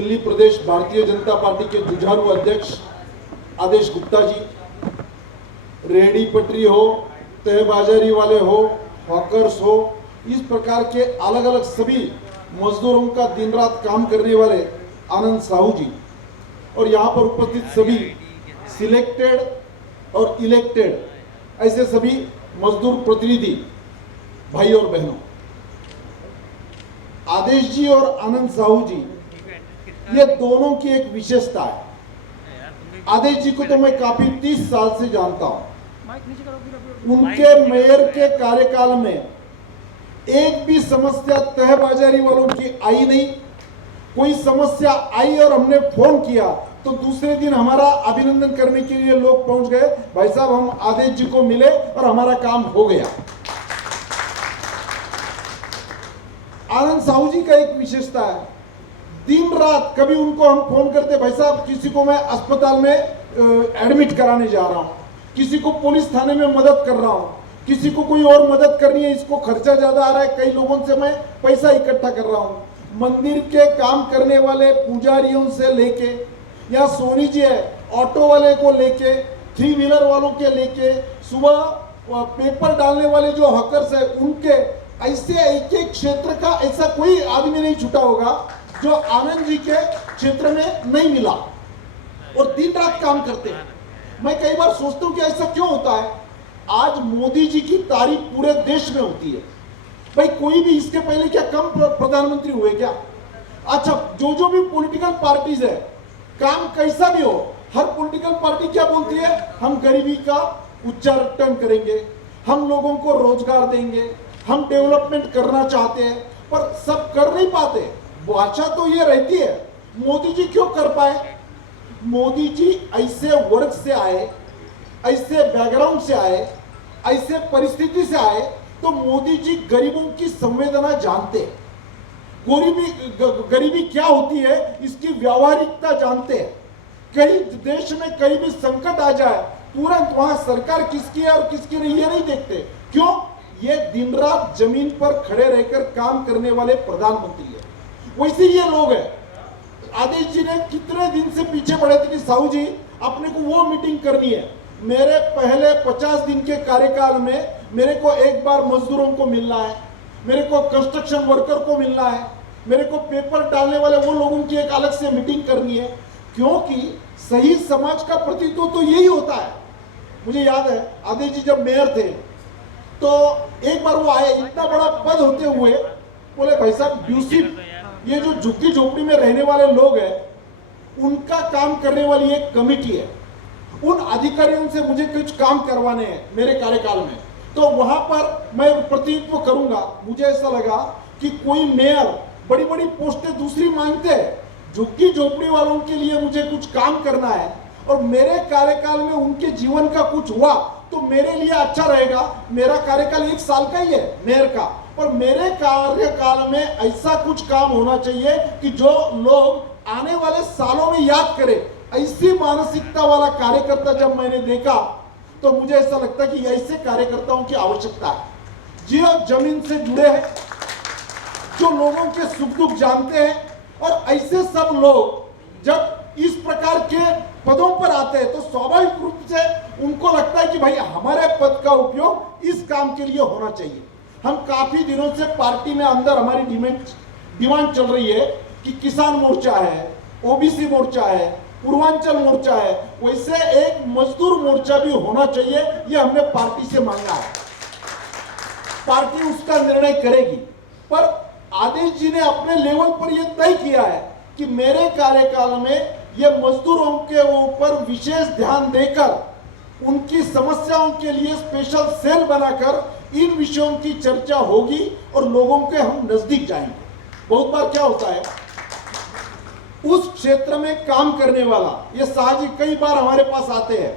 दिल्ली प्रदेश Bharatiya Janata party के जुझारू अध्यक्ष आदेश गुप्ता जी, रेहड़ी पटरी हो, तय बाजारी वाले हो, हॉकर्स हो, इस प्रकार के अलग अलग सभी मजदूरों का दिन रात काम करने वाले आनंद साहू जी, और यहाँ पर उपस्थित सभी सिलेक्टेड और इलेक्टेड ऐसे सभी मजदूर प्रतिनिधि भाई और बहनों, आदेश जी और आनंद साहू जी, ये दोनों की एक विशेषता है। आदेश जी को तो मैं काफी 30 साल से जानता हूं। उनके मेयर के कार्यकाल में एक भी समस्या तह बाजारी वालों की आई नहीं। कोई समस्या आई और हमने फोन किया तो दूसरे दिन हमारा अभिनंदन करने के लिए लोग पहुंच गए, भाई साहब हम आदेश जी को मिले और हमारा काम हो गया। आनंद साहू जी का एक विशेषता है, दिन रात कभी उनको हम फोन करते, भाई साहब किसी को मैं अस्पताल में एडमिट कराने जा रहा हूं, किसी को पुलिस थाने में मदद कर रहा हूं, किसी को कोई और मदद करनी है, इसको खर्चा ज्यादा आ रहा है, कई लोगों से मैं पैसा इकट्ठा कर रहा हूं। मंदिर के काम करने वाले पुजारियों से लेके, या सोनी जी है ऑटो वाले को लेके, 3 व्हीलर वालों के लेके, सुबह पेपर डालने वाले जो हॉकर्स है उनके, ऐसे एक एक क्षेत्र का ऐसा कोई आदमी नहीं छूटा होगा जो आनंद जी के क्षेत्र में नहीं मिला, और दिन रात काम करते हैं। मैं कई बार सोचता हूं कि ऐसा क्यों होता है। आज मोदी जी की तारीफ पूरे देश में होती है। भाई कोई भी इसके पहले क्या कम प्रधानमंत्री हुए क्या? अच्छा, जो भी पॉलिटिकल पार्टीज है, काम कैसा भी हो, हर पॉलिटिकल पार्टी क्या बोलती है, हम गरीबी का उच्चाटन करेंगे, हम लोगों को रोजगार देंगे, हम डेवलपमेंट करना चाहते हैं, पर सब कर नहीं पाते। भाषा तो ये रहती है। मोदी जी क्यों कर पाए? मोदी जी ऐसे वर्ग से आए, ऐसे बैकग्राउंड से आए, ऐसे परिस्थिति से आए, तो मोदी जी गरीबों की संवेदना जानते हैं। गरीबी क्या होती है इसकी व्यावहारिकता जानते हैं। कहीं देश में कहीं भी संकट आ जाए, तुरंत वहां सरकार किसकी है और किसकी नहीं ये नहीं देखते। क्यों? ये दिन रात जमीन पर खड़े रहकर काम करने वाले प्रधानमंत्री है। वैसे ये लोग हैं। आदेश जी ने कितने दिन से पीछे पड़े थे कि साहू जी अपने को वो मीटिंग करनी है। मेरे पहले 50 दिन के कार्यकाल में मेरे को एक बार मजदूरों को मिलना है, मेरे को कंस्ट्रक्शन वर्कर को मिलना है, मेरे को पेपर डालने वाले वो लोगों की एक अलग से मीटिंग करनी है, क्योंकि सही समाज का प्रतिनिधित्व तो यही होता है। मुझे याद है आदेश जी जब मेयर थे तो एक बार वो आए, इतना बड़ा पद होते हुए बोले, भाई साहब ड्यूसी, ये जो झुग्गी झोपड़ी में रहने वाले लोग हैं उनका काम करने वाली एक कमेटी है, उन अधिकारियों से मुझे कुछ काम करवाने हैं मेरे कार्यकाल में, तो वहां पर मैं प्रतिनिधित्व करूंगा। मुझे ऐसा लगा कि कोई मेयर बड़ी बड़ी पोस्टें दूसरी मांगते हैं, झुग्गी झोपड़ी वालों के लिए मुझे कुछ काम करना है और मेरे कार्यकाल में उनके जीवन का कुछ हुआ तो मेरे लिए अच्छा रहेगा। मेरा कार्यकाल 1 साल का ही है मेयर का, और मेरे कार्यकाल में ऐसा कुछ काम होना चाहिए कि जो लोग आने वाले सालों में याद करें। ऐसी मानसिकता वाला कार्यकर्ता जब मैंने देखा तो मुझे ऐसा लगता है कि ऐसे कार्यकर्ताओं की आवश्यकता है, जो जमीन से जुड़े हैं, जो लोगों के सुख दुख जानते हैं। और ऐसे सब लोग जब इस प्रकार के पदों पर आते हैं तो स्वाभाविक रूप से उनको लगता है कि भाई हमारे पद का उपयोग इस काम के लिए होना चाहिए। हम काफी दिनों से पार्टी में अंदर हमारी डिमांड चल रही है कि किसान मोर्चा है, ओबीसी मोर्चा है, पूर्वांचल मोर्चा है, वैसे एक मजदूर मोर्चा भी होना चाहिए। ये हमने पार्टी से मांगा है, पार्टी उसका निर्णय करेगी। पर आदेश जी ने अपने लेवल पर यह तय किया है कि मेरे कार्यकाल में ये मजदूरों के ऊपर विशेष ध्यान देकर उनकी समस्याओं के लिए स्पेशल सेल बनाकर इन विषयों की चर्चा होगी और लोगों के हम नजदीक जाएंगे। बहुत बार क्या होता है, उस क्षेत्र में काम करने वाला, ये साहजिक कई बार हमारे पास आते हैं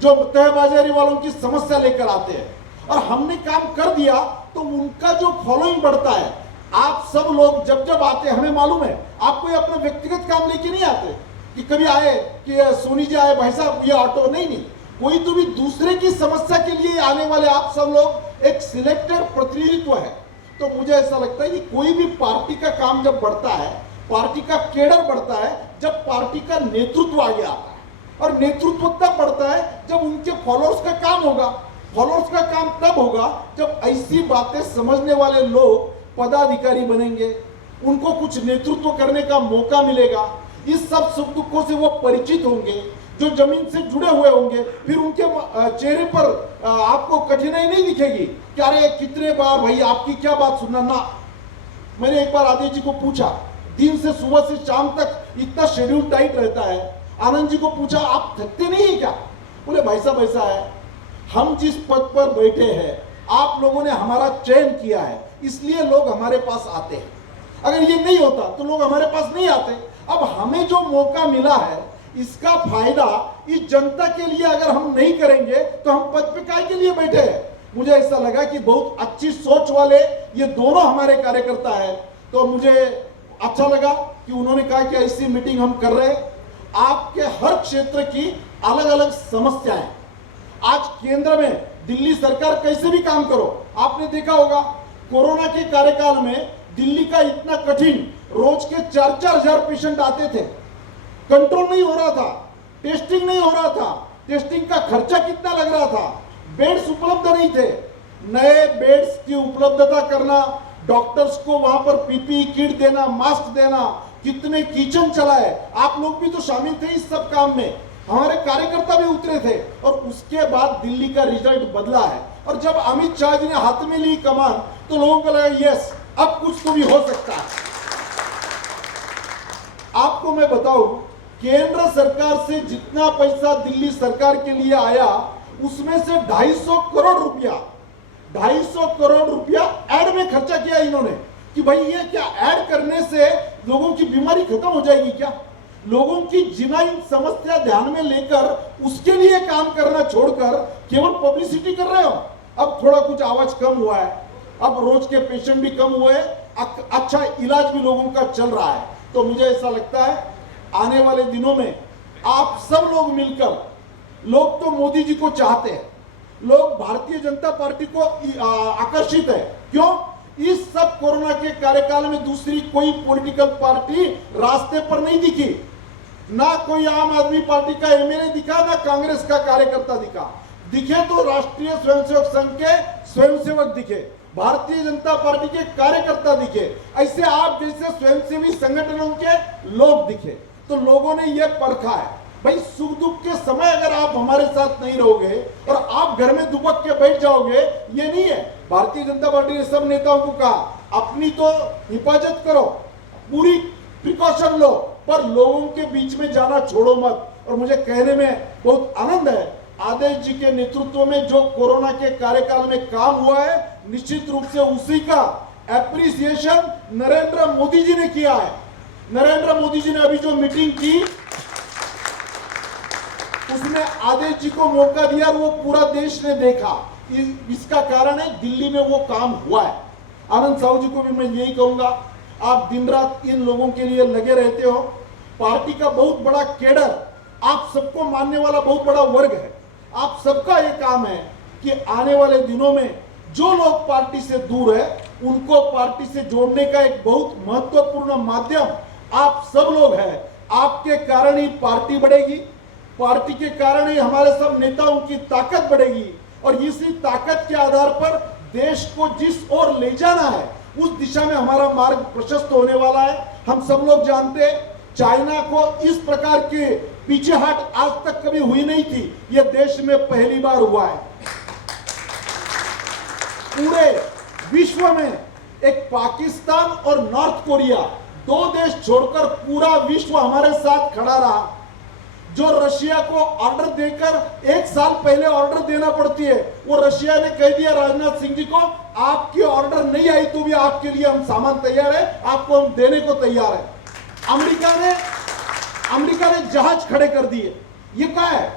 जो तह बाजारी वालों की समस्या लेकर आते हैं, और हमने काम कर दिया तो उनका जो फॉलोइंग बढ़ता है। आप सब लोग जब जब आते हैं, हमें मालूम है आप कोई अपना व्यक्तिगत काम लेके नहीं आते कि कभी आए कि सोनी जी आए, भाई साहब ये ऑटो नहीं, कोई तो भी दूसरे की समस्या के लिए आने वाले आप सब लोग एक सिलेक्टेड प्रतिनिधित्व है। तो मुझे ऐसा लगता है कि कोई भी पार्टी का काम जब बढ़ता है पार्टी का केडर बढ़ता है जब पार्टी का नेतृत्व आगे आता है, और नेतृत्व तब बढ़ता है जब उनके फॉलोअर्स का काम होगा। फॉलोअर्स का काम तब होगा जब ऐसी बातें समझने वाले लोग पदाधिकारी बनेंगे, उनको कुछ नेतृत्व करने का मौका मिलेगा, इस सब सुख दुखों से वो परिचित होंगे, जो जमीन से जुड़े हुए होंगे। फिर उनके चेहरे पर आपको कठिनाई नहीं दिखेगी कि अरे कितने बार भाई आपकी क्या बात सुनना ना। मैंने एक बार आदेश जी को पूछा, दिन से सुबह से शाम तक इतना शेड्यूल टाइट रहता है, आनंद जी को पूछा आप थकते नहीं है क्या? बोले भाई साहब ऐसा है, हम जिस पद पर बैठे हैं आप लोगों ने हमारा चयन किया है, इसलिए लोग हमारे पास आते हैं। अगर ये नहीं होता तो लोग हमारे पास नहीं आते। अब हमें जो मौका मिला है इसका फायदा इस जनता के लिए अगर हम नहीं करेंगे तो हम पद पे काय के लिए बैठे हैं? मुझे ऐसा लगा कि बहुत अच्छी सोच वाले ये दोनों हमारे कार्यकर्ता है, तो मुझे अच्छा लगा कि उन्होंने कहा कि ऐसी मीटिंग हम कर रहे हैं। आपके हर क्षेत्र की अलग अलग समस्याएं, आज केंद्र में दिल्ली सरकार कैसे भी काम करो, आपने देखा होगा कोरोना के कार्यकाल में दिल्ली का इतना कठिन, रोज के 4-4 हजार पेशेंट आते थे, कंट्रोल नहीं हो रहा था, टेस्टिंग नहीं हो रहा था, टेस्टिंग का खर्चा कितना लग रहा था, बेड्स उपलब्ध नहीं थे। नए बेड्स की उपलब्धता करना, डॉक्टर्स को वहां पर पीपीई किट देना, मास्क देना, कितने किचन चलाए, आप लोग भी तो शामिल थे इस सब काम में, हमारे कार्यकर्ता भी उतरे थे, और उसके बाद दिल्ली का रिजल्ट बदला है। और जब अमित शाह जी ने हाथ में ली कमान तो लोगों को लगा यस अब कुछ तो भी हो सकता है। आपको मैं बताऊं, केंद्र सरकार से जितना पैसा दिल्ली सरकार के लिए आया उसमें से 250 करोड़ रुपया ऐड में खर्चा किया इन्होंने, कि भाई ये क्या ऐड करने से लोगों की बीमारी खत्म हो जाएगी क्या? लोगों की जीवनी समस्या ध्यान में लेकर उसके लिए काम करना छोड़कर केवल पब्लिसिटी कर रहे हो। अब थोड़ा कुछ आवाज कम हुआ है, अब रोज के पेशेंट भी कम हुए, अच्छा इलाज भी लोगों का चल रहा है। तो मुझे ऐसा लगता है आने वाले दिनों में आप सब लोग मिलकर, लोग तो मोदी जी को चाहते हैं, लोग भारतीय जनता पार्टी को आकर्षित है। क्यों? इस सब कोरोना के कार्यकाल में दूसरी कोई पॉलिटिकल पार्टी रास्ते पर नहीं दिखी, ना कोई आम आदमी पार्टी का एमएलए दिखा, ना कांग्रेस का कार्यकर्ता दिखे तो राष्ट्रीय स्वयंसेवक संघ के स्वयंसेवक दिखे, भारतीय जनता पार्टी के कार्यकर्ता दिखे, ऐसे आप जैसे स्वयंसेवी संगठनों के लोग दिखे। तो लोगों ने यह परखा है, भाई सुख दुख के समय अगर आप हमारे साथ नहीं रहोगे और आप घर में दुबक के बैठ जाओगे, ये नहीं है। भारतीय जनता पार्टी ने सब नेताओं को कहा अपनी तो हिफाजत करो, पूरी प्रिकॉशन लो, पर लोगों के बीच में जाना छोड़ो मत। और मुझे कहने में बहुत आनंद है, आदेश जी के नेतृत्व में जो कोरोना के कार्यकाल में काम हुआ है, निश्चित रूप से उसी का एप्रिसिएशन नरेंद्र मोदी जी ने किया है। नरेंद्र मोदी जी ने अभी जो मीटिंग की उसमें आदेश जी को मौका दिया और वो पूरा देश ने देखा। इसका कारण है दिल्ली में वो काम हुआ है। आनंद साहू जी को भी मैं यही कहूंगा, आप दिन रात इन लोगों के लिए लगे रहते हो, पार्टी का बहुत बड़ा केडर, आप सबको मानने वाला बहुत बड़ा वर्ग है। आप सबका ये काम है कि आने वाले दिनों में जो लोग पार्टी से दूर है उनको पार्टी से जोड़ने का एक बहुत महत्वपूर्ण माध्यम आप सब लोग हैं। आपके कारण ही पार्टी बढ़ेगी, पार्टी के कारण ही हमारे सब नेताओं की ताकत बढ़ेगी, और इसी ताकत के आधार पर देश को जिस ओर ले जाना है उस दिशा में हमारा मार्ग प्रशस्त होने वाला है। हम सब लोग जानते हैं चाइना को इस प्रकार के पीछे हट आज तक कभी हुई नहीं थी, यह देश में पहली बार हुआ है। पूरे विश्व में एक पाकिस्तान और नॉर्थ कोरिया, दो देश छोड़कर पूरा विश्व हमारे साथ खड़ा रहा। जो रशिया को ऑर्डर देकर 1 साल पहले ऑर्डर देना पड़ती है, वो रशिया ने कह दिया राजनाथ सिंह जी को, आपकी ऑर्डर नहीं आई तो भी आपके लिए हम सामान तैयार है, आपको हम देने को तैयार है। अमेरिका ने जहाज खड़े कर दिए। ये क्या है?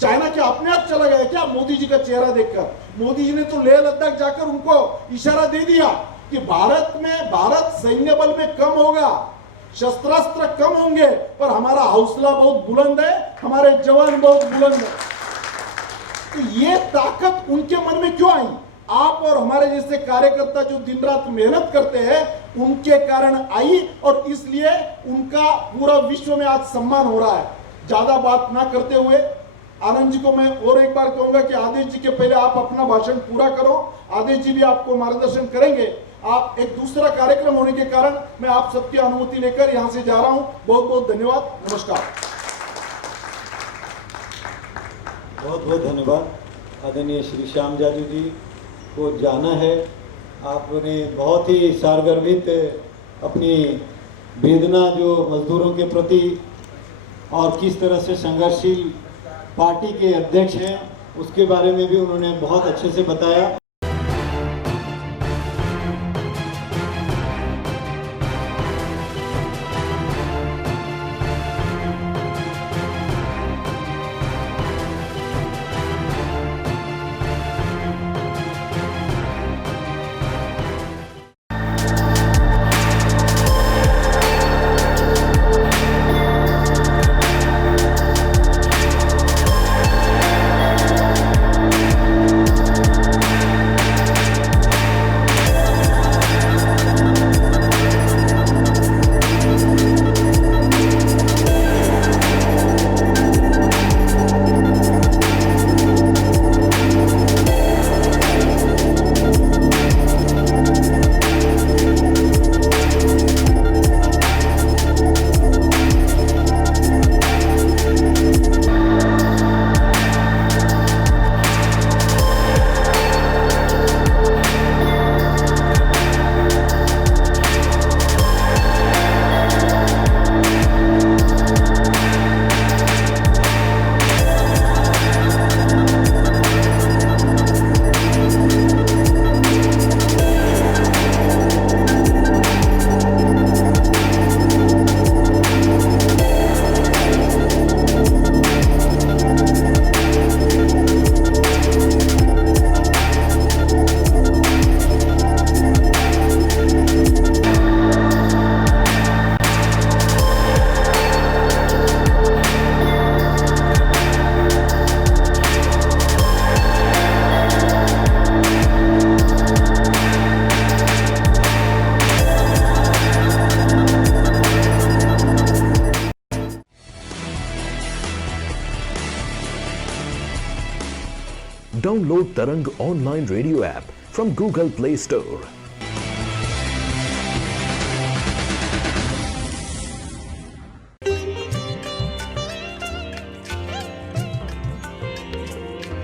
चाइना क्या अपने आप चला गया क्या मोदी जी का चेहरा देखकर? मोदी जी ने तो लेह लद्दाख जाकर उनको इशारा दे दिया कि भारत सैन्य बल में कम होगा, शस्त्रास्त्र कम होंगे, पर हमारा हौसला बहुत बुलंद है, हमारे जवान बहुत बुलंद है। तो ये ताकत उनके मन में क्यों आई? आप और हमारे जैसे कार्यकर्ता जो दिन रात मेहनत करते हैं उनके कारण आई, और इसलिए उनका पूरा विश्व में आज सम्मान हो रहा है। ज्यादा बात ना करते हुए आनंद जी को मैं और एक बार कहूंगा कि आदेश जी के पहले आप अपना भाषण पूरा करो। आदेश जी भी आपको मार्गदर्शन करेंगे। आप एक दूसरा कार्यक्रम होने के कारण मैं आप सबकी अनुमति लेकर यहां से जा रहा हूं। बहुत बहुत धन्यवाद, नमस्कार। बहुत बहुत धन्यवाद आदरणीय श्री श्याम जाजू जी को जाना है। आपने बहुत ही सारगर्भित अपनी वेदना जो मजदूरों के प्रति और किस तरह से संघर्षशील पार्टी के अध्यक्ष हैं उसके बारे में भी उन्होंने बहुत अच्छे से बताया। Download Tarang online radio app from Google Play Store.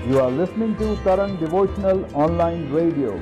You are listening to Tarang Devotional Online Radio.